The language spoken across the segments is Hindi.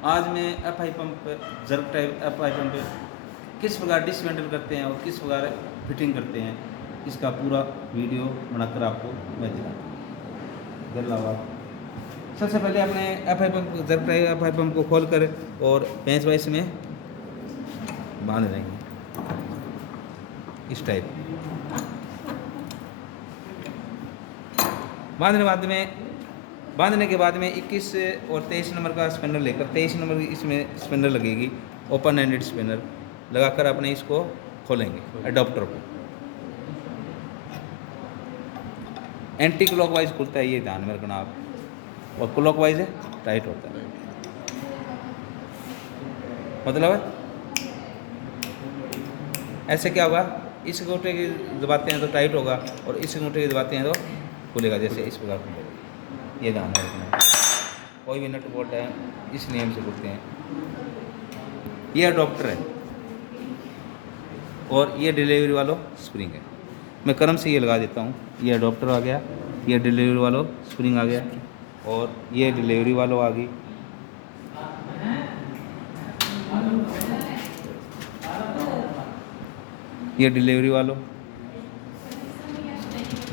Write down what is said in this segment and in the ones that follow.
आज मैं FI pump jerk type FI pump किस प्रकार डिसमेंटल करते हैं और किस प्रकार फिटिंग करते हैं, इसका पूरा वीडियो बनाकर आपको मैं दिखाता हूँ। धन्यवाद। सबसे पहले अपने FI pump jerk type FI pump को खोल कर और पेंच वाइस में बांध देंगे इस टाइप। बांधने के बाद में 21 और 23 नंबर का स्पिनर लेकर 23 नंबर की इसमें स्पिनर लगेगी, ओपन एंडेड स्पिनर लगाकर अपने इसको खोलेंगे एडाप्टर को। एंटी क्लॉकवाइज खुलता है, ये ध्यान में रखना आप, और क्लॉकवाइज टाइट होता है। मतलब ऐसे क्या होगा, इस अंगूठे की दबाते हैं तो टाइट होगा और इस अंगूठे की दबाते हैं तो खुलेगा, जैसे इस प्रकार खुलेगा। ये ध्यान में रखना। कोई भी नट बोल्ट है इस नियम से खुलते हैं। ये अडॉप्टर है और ये डिलीवरी वालों स्प्रिंग है। मैं क्रम से ये लगा देता हूँ। ये अडॉप्टर आ गया, ये डिलीवरी वालों स्प्रिंग आ गया और ये डिलीवरी वालों आ गई। ये डिलीवरी वालों,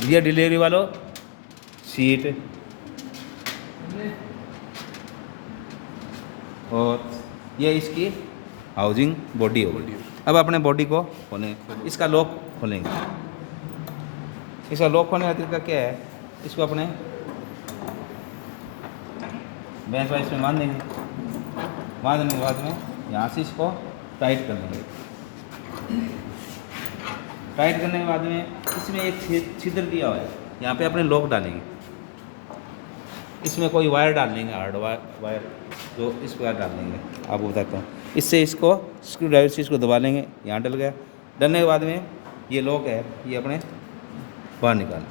ये डिलीवरी वालों सीट, और ये इसकी हाउसिंग बॉडी होगी। अब अपने बॉडी को खोलें, इसका लॉक खोलेंगे। इसका लॉक खोलने का तरीका क्या है, इसको अपने बेंच वाइस में बांध देंगे। बांधने के बाद में यहाँ से इसको टाइट कर देंगे। टाइट करने के बाद में इसमें एक छिद्र दिया हुआ है, यहाँ पे अपने लॉक डालेंगे। इसमें कोई वायर डाल लेंगे, हार्ड वायर जो इस प्रकार डाल लेंगे, आपको बताता हूँ। इससे इसको स्क्रू ड्राइवर से इसको दबा लेंगे, यहाँ डल गया। डलने के बाद में ये लॉक है, ये अपने बाहर निकाल।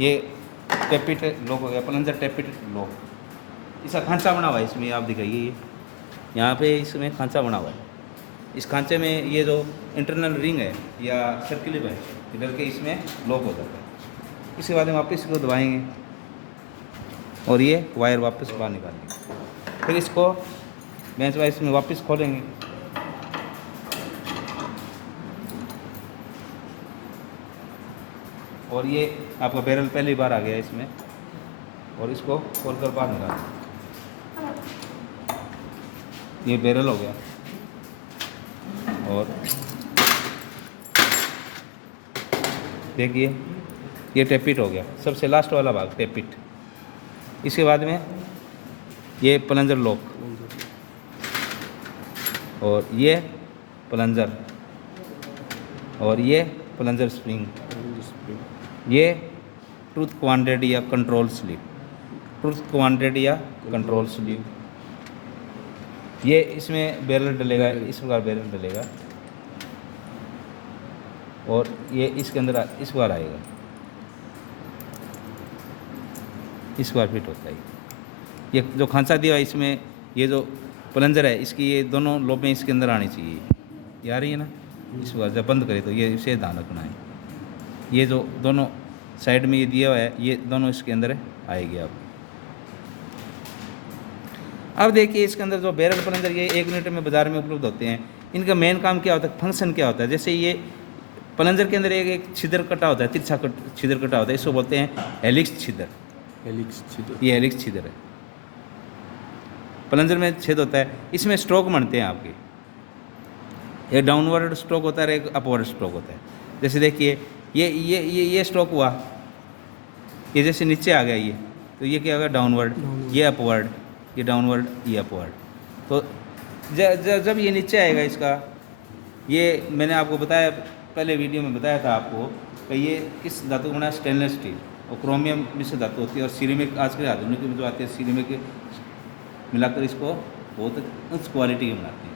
ये टेपिट लॉक हो गया, प्लंजर टेपिट लॉक। इसका खांचा बना हुआ है, इसमें आप दिखाइए, ये यहाँ पे इसमें खांचा बना हुआ है। इस खांचे में ये जो इंटरनल रिंग है या सर्किल है, इधर के इसमें लॉक हो जाता है। इसके बाद में वापस इसको दबाएंगे और ये वायर वापस बाहर निकालेंगे। फिर इसको बेंच वाइस में वापस खोलेंगे। और ये आपका बैरल पहली बार आ गया इसमें, और इसको खोलकर बाहर निकालेंगे। ये बैरल हो गया और देखिए ये टेपिट हो गया, सबसे लास्ट वाला भाग टेपिट। इसके बाद में ये प्लंजर लॉक और ये प्लंजर और ये प्लंजर स्प्रिंग, ये ट्रूथ क्वांटेड या कंट्रोल स्लीव, ट्रूथ क्वांटेड या कंट्रोल स्लीव। ये इसमें बैरल डलेगा, इस प्रकार बैरल डलेगा और ये इसके अंदर इस बार आएगा, इस बार फिट होता है। ये जो खांचा दिया है इसमें, ये जो प्लंजर है इसकी ये दोनों लोबें इसके अंदर आनी चाहिए। ये आ रही है ना, इस बार जब बंद करें तो ये इसे ध्यान रखना है। ये जो दोनों साइड में ये दिया हुआ है, ये दोनों इसके अंदर आएगी। अब देखिए इसके अंदर जो बैरल प्लंजर ये 1 यूनिट में बाज़ार में उपलब्ध होते हैं। इनका मेन काम क्या होता है, फंक्शन क्या होता है। जैसे ये प्लंजर के अंदर एक छिद्र कटा होता है, तिरछा छिद्र कटा होता है, इसको बोलते हैं हेलिक्स छिद्र। ये हेलिक्स छिद्र है, प्लंजर में छेद होता है। इसमें स्ट्रोक बनते हैं आपके, एक डाउनवर्ड स्ट्रोक होता है, एक अपवर्ड स्ट्रोक होता है। जैसे देखिए ये स्ट्रोक हुआ, ये जैसे नीचे आ गया ये, तो ये क्या होगा डाउनवर्ड, ये अपवर्ड, ये डाउनवर्ड, ये अपवर्ड। तो जब ये नीचे आएगा इसका, ये मैंने आपको बताया पहले वीडियो में बताया था आपको कि ये किस धातु का बना है, स्टेनलेस स्टील और क्रोमियम मिश्र धातु होती है। और सिरेमिक आज के आधुनिक में जो आती है सिरेमिक मिलाकर इसको बहुत उच्च क्वालिटी के बनाते हैं।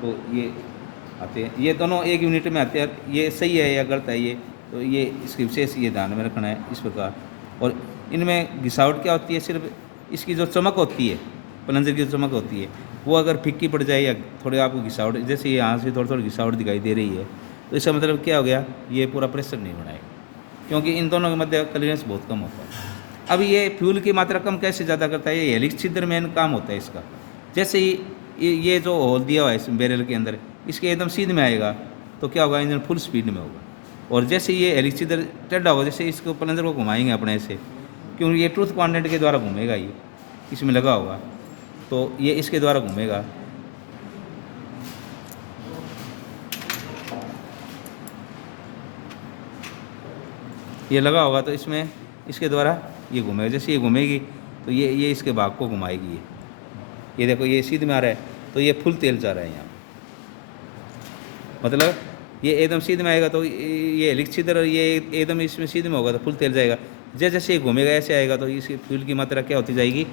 तो ये आते हैं, ये दोनों 1 यूनिट में आते हैं। ये सही है या गलत है, ये तो ये इसकी विशेष ये ध्यान में रखना है इस प्रकार। और इनमें घिसावट क्या होती है, सिर्फ इसकी जो चमक होती है, प्लंजर की जो चमक होती है, वो अगर फीकी पड़ जाए या थोड़े आपको घिसावट, जैसे यहाँ से थोड़ी थोड़ी घिसावट दिखाई दे रही है, तो इसका मतलब क्या हो गया, ये पूरा प्रेशर नहीं बनाएगा। क्योंकि इन दोनों के मध्य क्लियरेंस बहुत कम होता है। अब ये फ्यूल की मात्रा कम कैसे ज़्यादा करता है, ये हेलिक्स छिद्र मेन काम होता है इसका। जैसे ही ये जो होल दिया हुआ है इस बैरल के अंदर, इसके एकदम सीध में आएगा तो क्या होगा, इंजन फुल स्पीड में होगा। और जैसे ये हेलिक्स छिद्र टेढ़ा होगा, जैसे इसको प्लंजर को घुमाएंगे अपने ऐसे, क्योंकि ये ट्रूथ क्वाड्रेंट के द्वारा घूमेगा, ये इसमें लगा होगा तो ये इसके द्वारा घूमेगा। ये लगा होगा तो इसमें इसके द्वारा ये घूमेगा। जैसे ये घूमेगी तो ये इसके भाग को घुमाएगी। ये देखो ये सीध में आ रहा है तो ये फुल तेल जा रहा है यहाँ, मतलब ये एकदम सीध में आएगा तो ये हेलिक्स छिद्र, ये एकदम इसमें सीध में होगा तो फुल तेल जाएगा। जैसे जैसे ये घूमेगा ऐसे आएगा तो इसकी फ्यूल की मात्रा क्या होती जाएगी,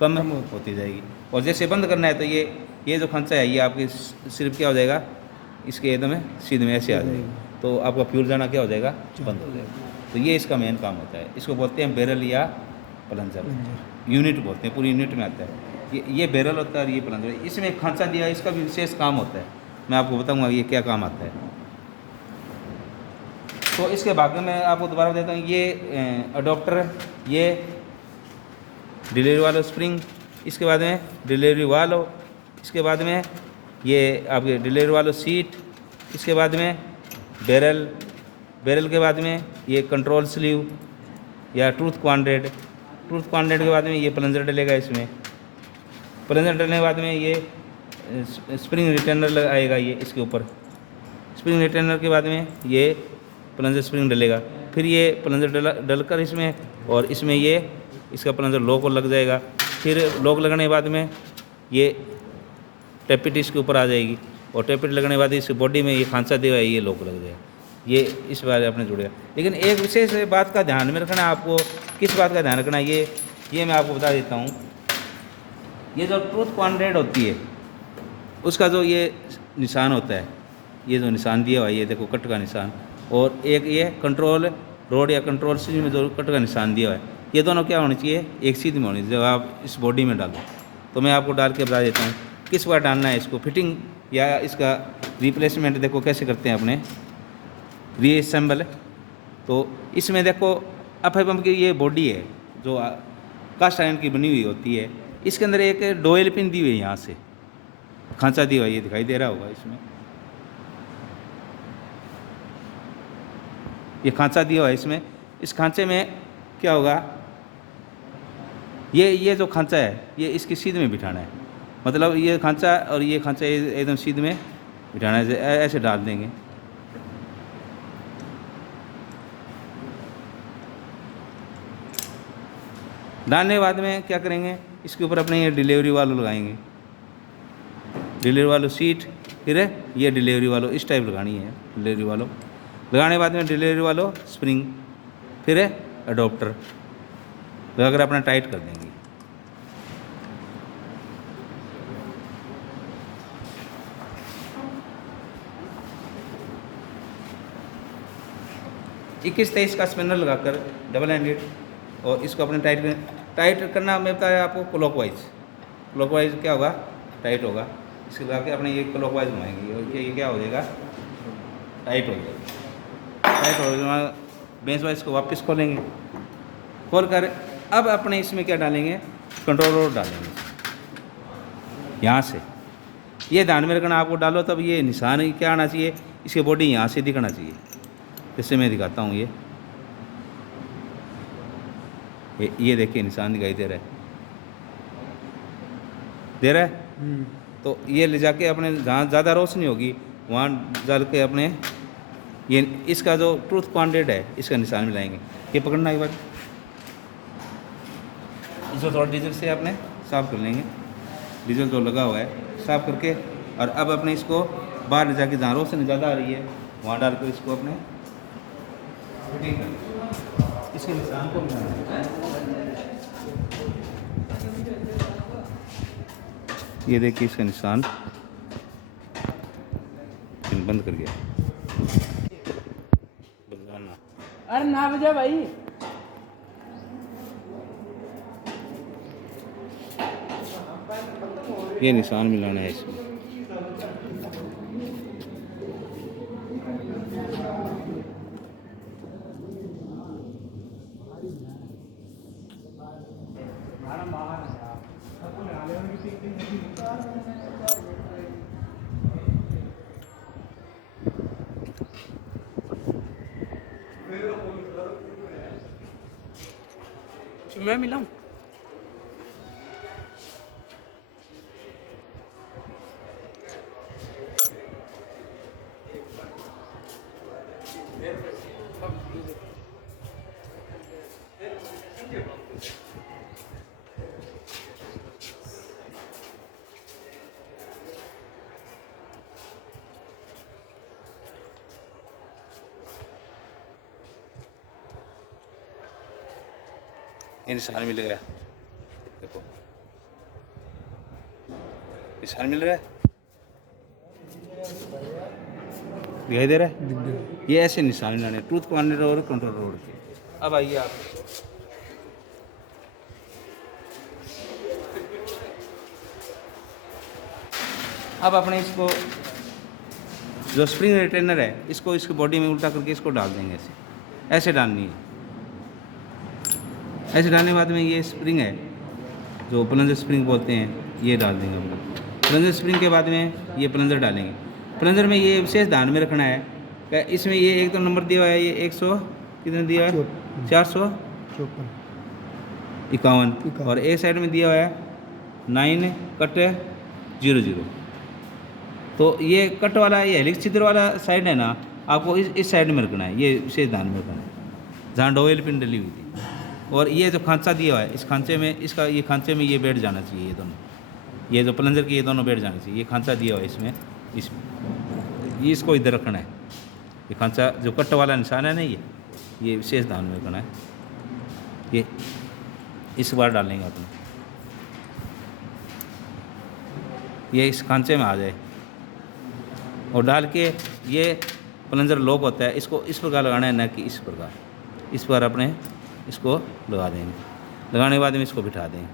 कम होती जाएगी। और जैसे बंद करना है तो ये जो खंचा है ये आपके सिर्फ क्या हो जाएगा, इसके एकदम सीध में ऐसे आ जाएगा तो आपका फ्यूल जाना क्या हो जाएगा, बंद हो जाएगा। तो ये इसका मेन काम होता है। इसको बोलते हैं बैरल या प्लंजर, यूनिट बोलते हैं, पूरी यूनिट में आता है। ये बैरल होता है और ये प्लंजर। इसमें एक खांचा दिया है, इसका भी विशेष काम होता है, मैं आपको बताऊंगा ये क्या काम आता है। तो इसके भाग में आपको दोबारा देता हूँ, ये अडोप्टर, ये डिलीवरी वाला स्प्रिंग, इसके बाद में डिलीवरी वालो, इसके बाद में ये आपके डिलीवरी वालो सीट, इसके बाद में बैरल, बैरल के बाद में ये कंट्रोल स्लीव या ट्रूथ क्वाड्रेंट, ट्रूथ क्वाड्रेंट के बाद में ये प्लंजर डलेगा। इसमें प्लंजर डलने के बाद में ये स्प्रिंग रिटर्नर आएगा, ये इसके ऊपर स्प्रिंग रिटर्नर के बाद में ये प्लंजर स्प्रिंग डलेगा। फिर ये प्लंजर डलकर इसमें, और इसमें ये इसका प्लंजर लॉक लग जाएगा। फिर लॉक लगने के बाद में ये टेपिट इसके ऊपर आ जाएगी, और टेपिट लगने के बाद इस बॉडी में ये खांचा दिया है, ये लॉक लग जाएगा। ये इस बारे अपने जुड़ेगा। लेकिन एक विशेष बात का ध्यान में रखना है आपको। किस बात का ध्यान रखना है, ये मैं आपको बता देता हूँ। ये जो ट्रूथ क्वाड्रेंट होती है उसका जो ये निशान होता है, ये जो निशान दिया हुआ है, ये देखो कट का निशान, और एक ये कंट्रोल रोड या कंट्रोल स्विच में जो कट का निशान दिया हुआ है, ये दोनों क्या होनी चाहिए, एक सीध में होनी चाहिए। जब आप इस बॉडी में डालो तो मैं आपको डाल के बता देता हूँ किस बार डालना है इसको। फिटिंग या इसका रिप्लेसमेंट देखो कैसे करते हैं अपने, रीअसेंबल। तो इसमें देखो एफ की ये बॉडी है जो कास्ट आयरन की बनी हुई होती है, इसके अंदर एक डोयल पिन दी हुई है, यहाँ से खांचा दिया हुआ, ये दिखाई दे रहा होगा इसमें, ये खांचा दिया हुआ है इसमें। इस खांचे में क्या होगा, ये जो खांचा है ये इसकी सीध में बिठाना है, मतलब ये खांचा और ये खांचा एकदम सीध में बिठाना है, ऐसे डाल देंगे। डालने के बाद में क्या करेंगे, इसके ऊपर अपने ये डिलीवरी वालों लगाएंगे, डिलीवरी वालों सीट, फिर ये डिलीवरी वालों इस टाइप लगानी है। डिलीवरी वालों लगाने के बाद में डिलीवरी वालों स्प्रिंग, फिर अडोप्टर लगाकर अपना टाइट कर देंगे। इक्कीस 23 का स्पिनर लगाकर डबल हैंडेड, और इसको अपने टाइट करना मैं बताया आपको क्लॉकवाइज क्या होगा, टाइट होगा। इसके लगा के अपने ये क्लॉकवाइज घुमाएंगे और ये क्या हो जाएगा, टाइट हो जाएगा। टाइट हो जाएगा, बेंच वाइज को वापस खोलेंगे, खोल कर अब अपने इसमें क्या डालेंगे, कंट्रोल रोड डालेंगे यहाँ से। ये ध्यान में रखना आपको, डालो तब ये निशान क्या आना चाहिए, इसकी बॉडी यहाँ से दिखना चाहिए। जैसे मैं दिखाता हूँ, ये देखिए निशान दिखाई दे रहा है तो ये ले जाके अपने जहाँ ज़्यादा रोशनी होगी वहाँ डाल के अपने ये इसका जो ट्रूथ क्वाड्रेंट है इसका निशान मिलाएंगे। ये पकड़ना एक बार, इसको थोड़ा डीजल से अपने साफ़ कर लेंगे, डीजल जो लगा हुआ है साफ़ करके, और अब अपने इसको बाहर ले जाके जहाँ रोशनी ज़्यादा आ रही है वहाँ डाल कर इसको अपने फिटिंग कर, इसके निशान को ये देखिए इसका निशान बंद कर गया। अरे ना बजा भाई, ये निशान मिलाना है इसमें। मैं मिलाऊं? ये निशान मिल गया, देखो निशान मिल रहा है, दिखाई दे रहा है। ये ऐसे निशान मिलाने टूथ कॉर्नर और कंट्रोल रोड के। अब आइए आप, अब अपने इसको जो स्प्रिंग रिटेनर है इसको इसकी बॉडी में उल्टा करके इसको डाल देंगे, ऐसे ऐसे डालनी है। ऐसे डालने के बाद में ये स्प्रिंग है जो प्लंजर स्प्रिंग बोलते हैं, ये डाल देंगे अपना। प्लंजर स्प्रिंग के बाद में ये प्लंजर डालेंगे। प्लंजर में ये विशेष ध्यान में रखना है कि इसमें ये एक तो नंबर दिया हुआ है, ये 100 कितने दिया है, 451, और एक साइड में दिया हुआ है 9/00। तो ये कट वाला, ये हेलिक्स छिद्र वाला साइड है ना, आपको इस साइड में रखना है, ये विशेष ध्यान में रखना है जहाँ डोवेल पिन डली हुई थी। और ये जो खांचा दिया हुआ है, इस खांचे में, इसका ये खांचे में ये बैठ जाना चाहिए, ये दोनों, ये जो प्लंजर की ये दोनों बैठ जाना चाहिए। ये खांचा दिया हुआ है इसमें, ये इसको इधर रखना है। ये खांचा जो कट वाला निशान है ना, ये विशेष ध्यान में रखना है। ये इस बार डालेंगे अपने, ये इस खांचे में आ जाए और डाल के ये प्लंजर लॉक होता है, इसको इस प्रकार लगाना है, ना कि इस प्रकार। इस पर अपने इसको लगा देंगे, लगाने के बाद में इसको बिठा देंगे।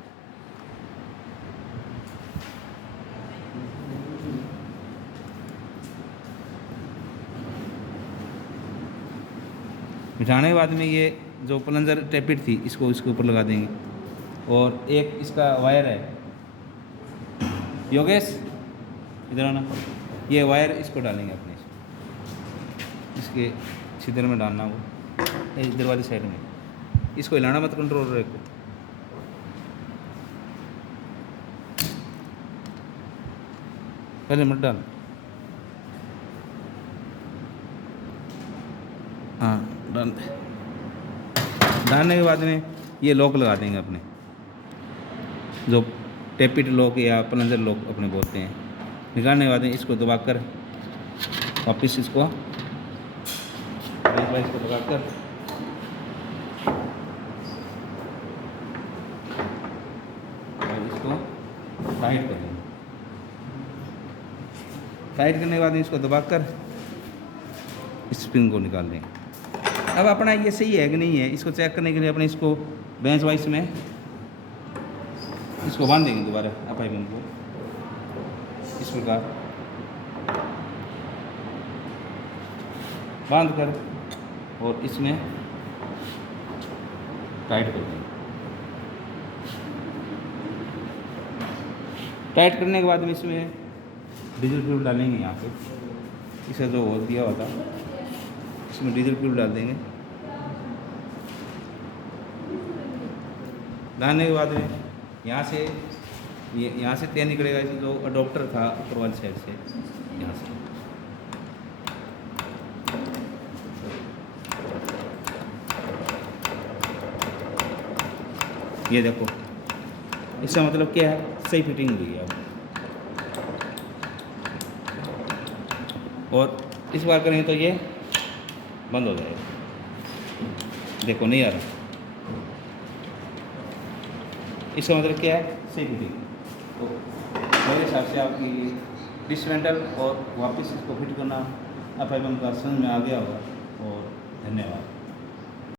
बिठाने के बाद में ये जो प्लंजर टैपिट थी इसको इसके ऊपर लगा देंगे। और एक इसका वायर है, योगेश इधर आना, ये वायर इसको डालेंगे अपने, इसके छिद्र में डालना, वो इधर वाली साइड में। इसको हिलाना मत, कंट्रोल रखो। पहले मत डाल, हाँ डाल दे। डालने के बाद में ये लॉक लगा देंगे अपने, जो टैपिट लॉक या प्लंजर लॉक अपने बोलते हैं। निकालने के बाद में इसको दबाकर वापस इसको दबाकर इसको टाइट कर देंगे। टाइट करने के बाद इसको दबाकर स्प्रिंग को निकाल देंगे। अब अपना ये सही है कि नहीं है, इसको चेक करने के लिए अपने इसको बेंच वाइस में इसको बांध देंगे दोबारा अपाई बंद को, इस प्रकार बांध कर और इसमें टाइट कर देंगे। टाइट करने के बाद में इसमें डीजल फ्यूल डालेंगे। यहाँ पे इसे जो होल दिया हुआ था इसमें डीजल फ्यूल डाल देंगे। डालने के बाद में यहाँ से यहाँ से तेल निकलेगा, इसे जो अडोप्टर था ऊपर वाली साइड से, यहाँ से ये देखो, इसका मतलब क्या है, सही फिटिंग हुई है अब। और इस बार करेंगे तो ये बंद हो जाएगा, देखो नहीं आ रहा। इसका मतलब क्या है, सही फिटिंग। तो मेरे हिसाब से आपकी डिसमेंटल और वापस इसको फिट करना आप का समझ में आ गया होगा। और धन्यवाद।